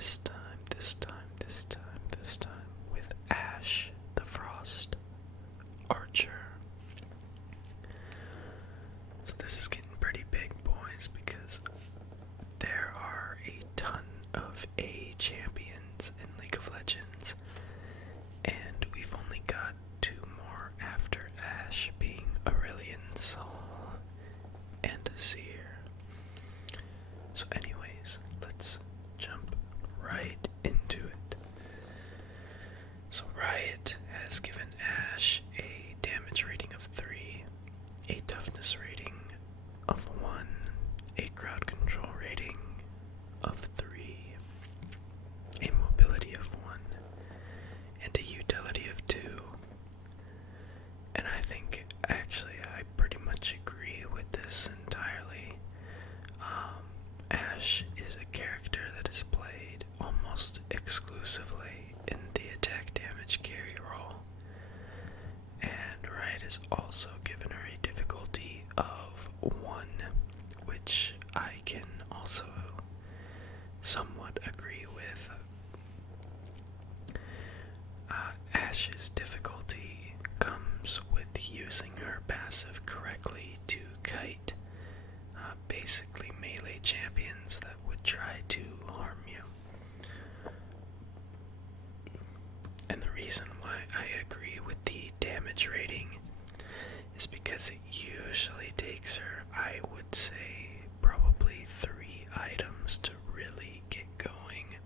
this time with Ashe the Frost Archer. So this is getting pretty big, boys, because there are a ton of A champions in League of Legends, and we've only got 2 more after Ashe, being Aurelion Sol and Azir. So anyways, let's jump right into it. So Riot has given Ashe a damage rating of 3, a toughness rating of 1, a crowd control rating of 3, a mobility of 1, and a utility of 2. And I think, actually, I pretty much agree with this entirely. Ashe is a character that is played almost exclusively in the attack damage carry role, and Riot has also given her a difficulty of 1, which I can also somewhat agree with. Ashe's difficulty comes with using her passive correctly to kite basically melee champions that would try to harm you. And the reason why I agree with the damage rating is because it usually takes her, I would say, probably 3 items to really get going.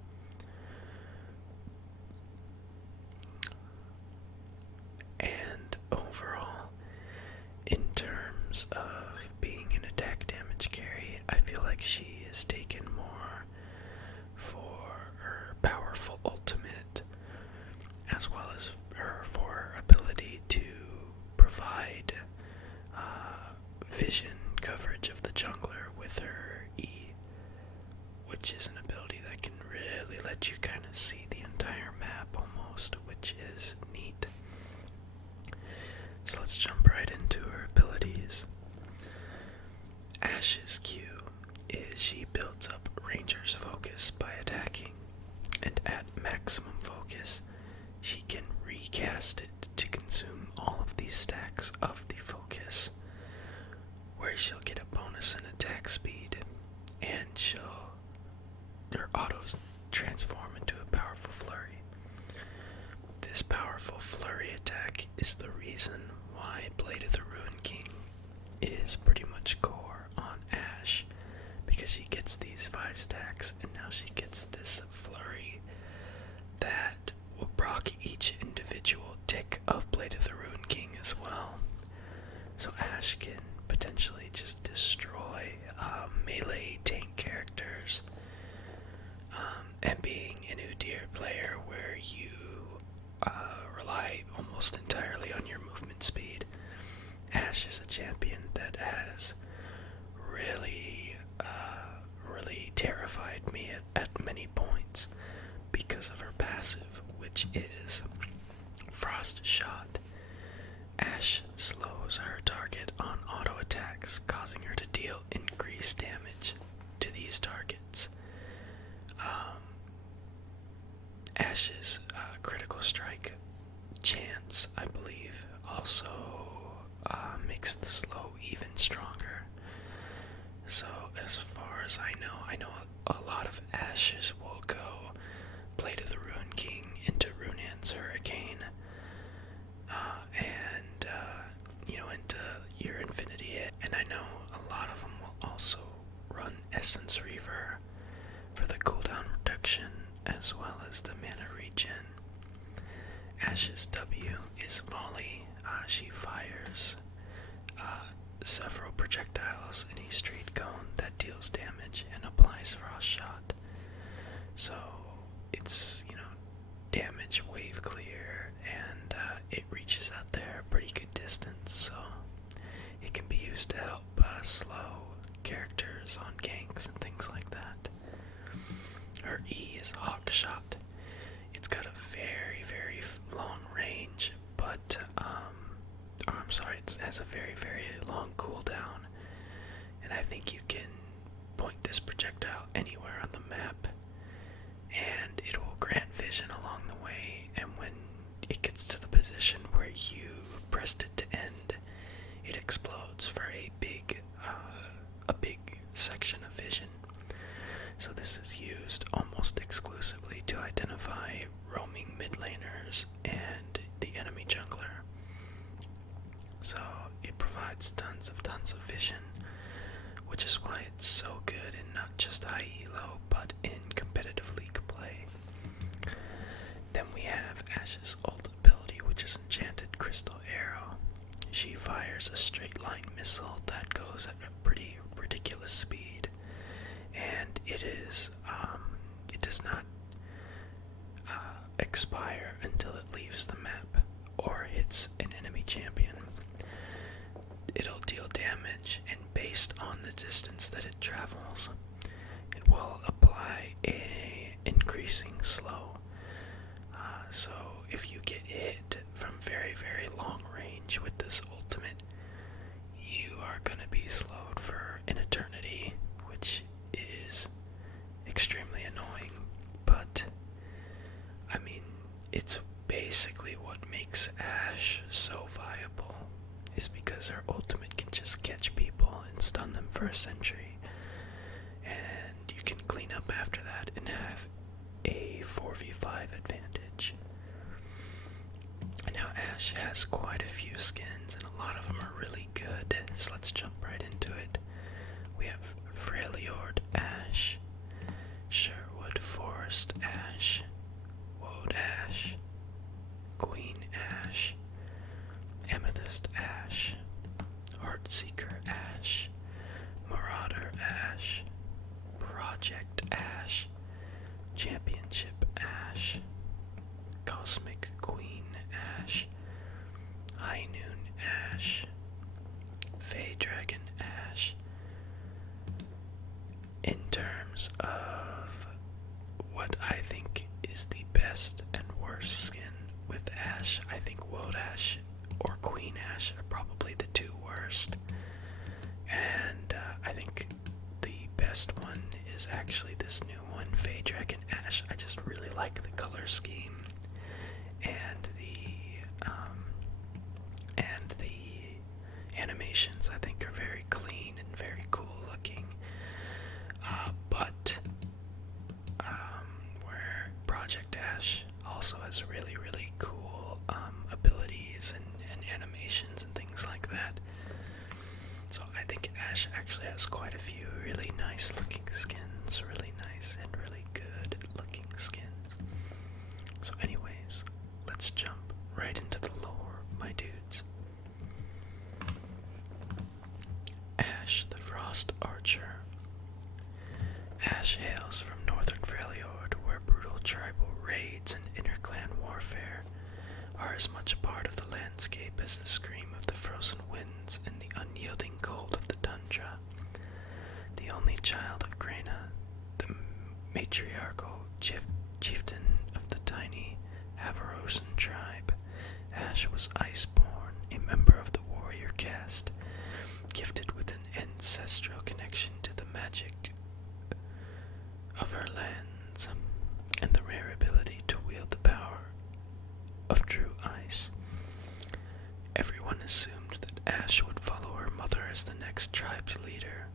And overall, in terms of being an attack damage carry, I feel like she is taken more for her powerful ultimate, as well as for her ability to provide vision coverage of the jungler with her E, which is an ability that can really let you kind of see the entire map almost, which is neat. So let's jump right into her abilities. Ashe's Q is she builds up Ranger's focus by attacking, and at maximum focus, she can recast it to consume all of these stacks of the focus, where she'll get a bonus in attack speed, and her autos transform into a powerful flurry. This powerful flurry attack is the reason why Blade of the Ruin King is pretty much core on Ashe, because she gets these 5 stacks, and now she gets this flurry that will proc each individual tick of Blade of the Ruin King as well. So Ashe can potentially just destroy melee tank characters. And being an Udyr player where you rely almost entirely on your movement speed, Ashe is a champion that has really terrified me at many points because of her passive, which is Frost Shot. Ashe slows her target on auto attacks, causing her to deal increased damage to these targets. Ashe's critical strike chance, I believe, also makes the slow even stronger. So as far as I know a lot of Ashes will go Blade of the Ruin King into Runaan's Hurricane, and into your Infinity. And I know a lot of them will also run Essence Reaver for the cooldown reduction as well as the mana regen. Ashe's W is Volley. She fires several projectiles in a straight cone that deals damage and applies Frost Shot. So it's, damage wave clear, and it reaches out there a pretty good distance, so it can be used to help slow characters on ganks and things like that. Her E is Hawk Shot. It's got a very, very long range, but it has a very, very long cooldown, and I think you can point this projectile anywhere on the map, So this is used almost exclusively to identify roaming mid laners and the enemy jungler. So it provides tons of vision, which is why it's so good in not just high elo, but in competitive league play. Then we have Ashe's ult ability, which is Enchanted Crystal Arrow. She fires a straight line missile that goes at a pretty ridiculous speed, and it does not expire until it leaves the map or hits an enemy champion. It'll deal damage, and based on the distance that it travels, it will apply a increasing slow. So if you get hit from very long range with this ultimate, you are going to be slowed for an eternity, which is extremely annoying. But I mean, it's basically what makes Ashe so viable, is because her ultimate can just catch people and stun them for a century, and you can clean up after that and have a 4v5 advantage. Now Ashe has quite a few skins, and a lot of them are really good, so let's jump right into it. We have Freljord Ashe, Sherwood Forest Ashe, Woad Ashe, Queen Ashe, Amethyst Ashe, Heartseeker Ashe, Marauder Ashe, Project Ashe, Championship Ashe, Cosmic Queen Ashe, High Noon Ashe, Fey Dragon Ashe. In terms of what I think is the best and worst skin with Ashe, I think Woad Ashe or Queen Ashe are probably the two worst. And I think the best one is actually this new one, Fey Dragon Ashe. I just really like the color scheme, and the animations I think are very clean and very cool looking. But where Project Ashe also has really cool abilities and animations and things like that. So I think Ashe actually has quite a few really nice looking skins, really nice and really good looking skins. So anyways, let's jump right into the lore, my dudes. Ashe the Frost Archer. Ashe hails from northern Freljord, where brutal tribal raids and inter-clan warfare are as much a part of the landscape as the scream of the frozen winds and the unyielding cold of the tundra. The only child of Graina, the matriarchal chieftain of the tiny Havarosan tribe, Ashe was iceborn, a member of the warrior caste, gifted with an ancestral connection to the magic of her lands, and the rare ability to wield the power of true ice. Everyone assumed that Ashe would follow her mother as the next tribe's leader.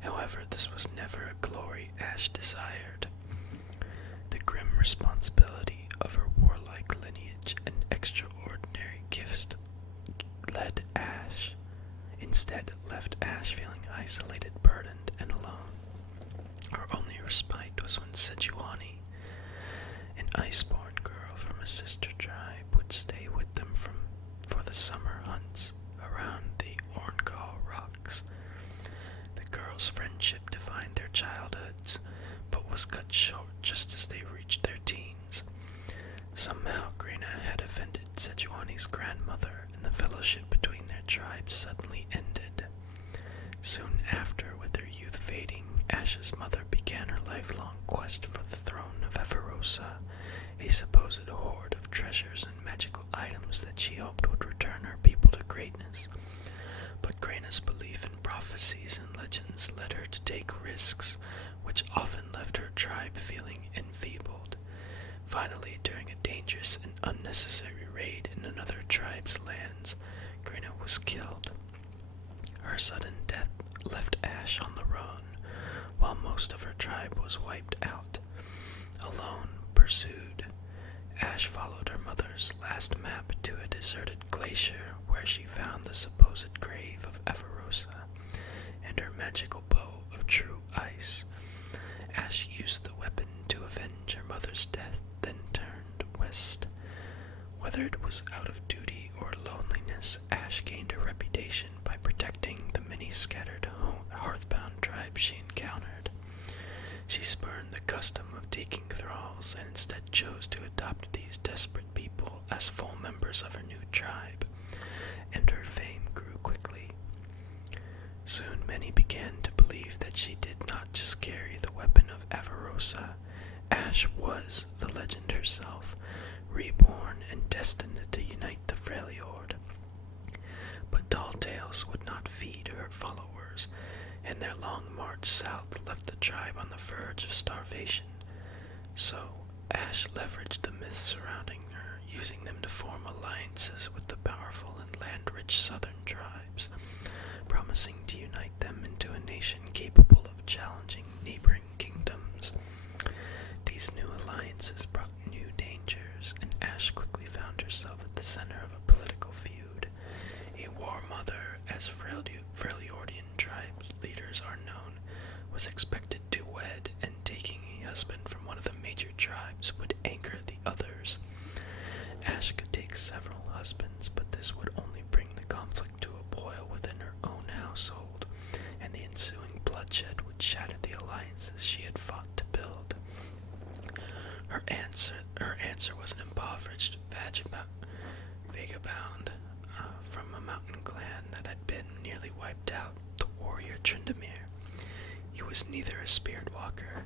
However, this was never a glory Ashe desired. The grim responsibility of her warlike lineage and extraordinary gifts instead left Ashe feeling isolated, burdened, and alone. Her only respite was when Sejuani, an iceborn girl from a sister tribe, would stay with them for the summer hunts around the Orngal Rocks. The girls' friendship defined their childhoods, but was cut short just as they reached their teens. Somehow Graina had offended Sejuani's grandmother, and the fellowship between their tribes suddenly ended. Soon after, with their youth fading, Ashe's mother began her lifelong quest for the throne of Everosa, a supposed hoard of treasures and magical items that she hoped would return her people to greatness. But Graina's belief in prophecies and legends led her to take risks, which often left her tribe feeling enfeebled. Finally, during a dangerous and unnecessary raid in another tribe's lands, Graina was killed. Her sudden death left Ashe on the run, while most of her tribe was wiped out. Alone, pursued, Ashe followed her mother's last map to a deserted glacier where she found the supposed grave of Everosa and her magical bow of true ice. Ashe used the weapon to avenge her mother's death, then turned west. Whether it was out of duty or loneliness, Ashe gained a reputation by protecting the many scattered hearthbound tribes she encountered. She spurned the custom of taking thralls and instead chose to adopt these desperate people as full members of her new tribe, and her fame grew quickly. Soon many began to believe that she did not just carry the weapon of Everosa. Ashe was the legend herself, reborn and destined to unite the Freljord. But tall tales would not feed her followers, and their long march south left the tribe on the verge of starvation. So, Ashe leveraged the myths surrounding her, using them to form alliances with the powerful and land-rich southern tribes, promising to unite them into a nation capable of challenging neighboring kingdoms. These new alliances brought new dangers, and Ashe quickly found herself at the center of a political feud. A war mother, as Freljordian tribe leaders are known, was expected to wed, and taking a husband from one of the major tribes would anger the others. Ashe could take several husbands, but this would only bring the conflict to a boil within her own household, and the ensuing bloodshed would shatter the alliances she had fought to build. Her answer was an impoverished vagabond from a mountain clan that had been nearly wiped out, the warrior Tryndamere. He was neither a spirit walker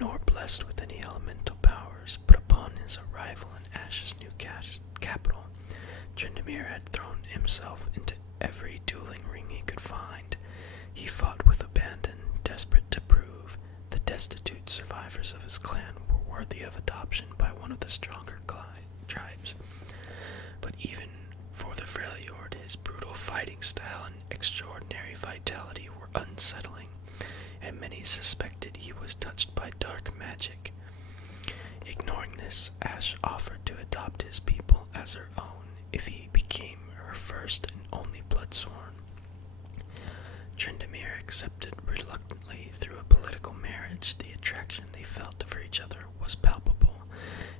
nor blessed with any elemental powers, but upon his arrival in Ashe's new capital, Tryndamere had thrown himself into every dueling ring he could find. He fought with abandon, desperate to prove the destitute survivors of his clan were worthy of adoption by one of the stronger tribes. But even for the Freljord, his brutal fighting style and extraordinary vitality were unsettling, and many suspected he was touched by dark magic. Ignoring this, Ashe offered to adopt his people as her own if he became her first and only bloodsworn. Tryndamere accepted reluctantly. Through a political marriage, the attraction they felt for each other was palpable,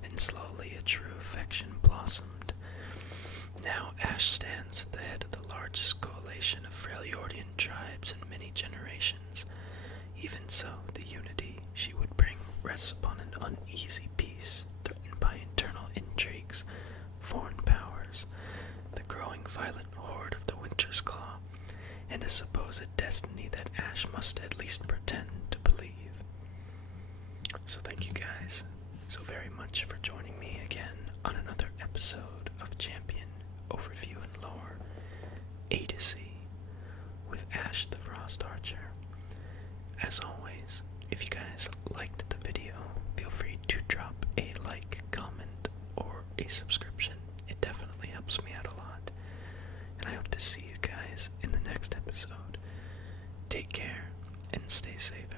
and slowly a true affection blossomed. Now Ashe stands at the head of the largest coalition of Freljordian tribes in many generations. Even so, the unity she would bring rests upon an uneasy peace, threatened by internal intrigues, foreign powers, the growing violent horde of the Winter's Claw, and a supposed destiny that Ashe must at least pretend to believe. So thank you guys so very much for joining me again on another episode of Champion Overview and Lore A to C with Ashe the Frost Archer. As always, if you guys liked the video, feel free to drop a like, comment, or a subscription. It definitely helps me out a lot. And I hope to see you guys in the next episode. Take care and stay safe,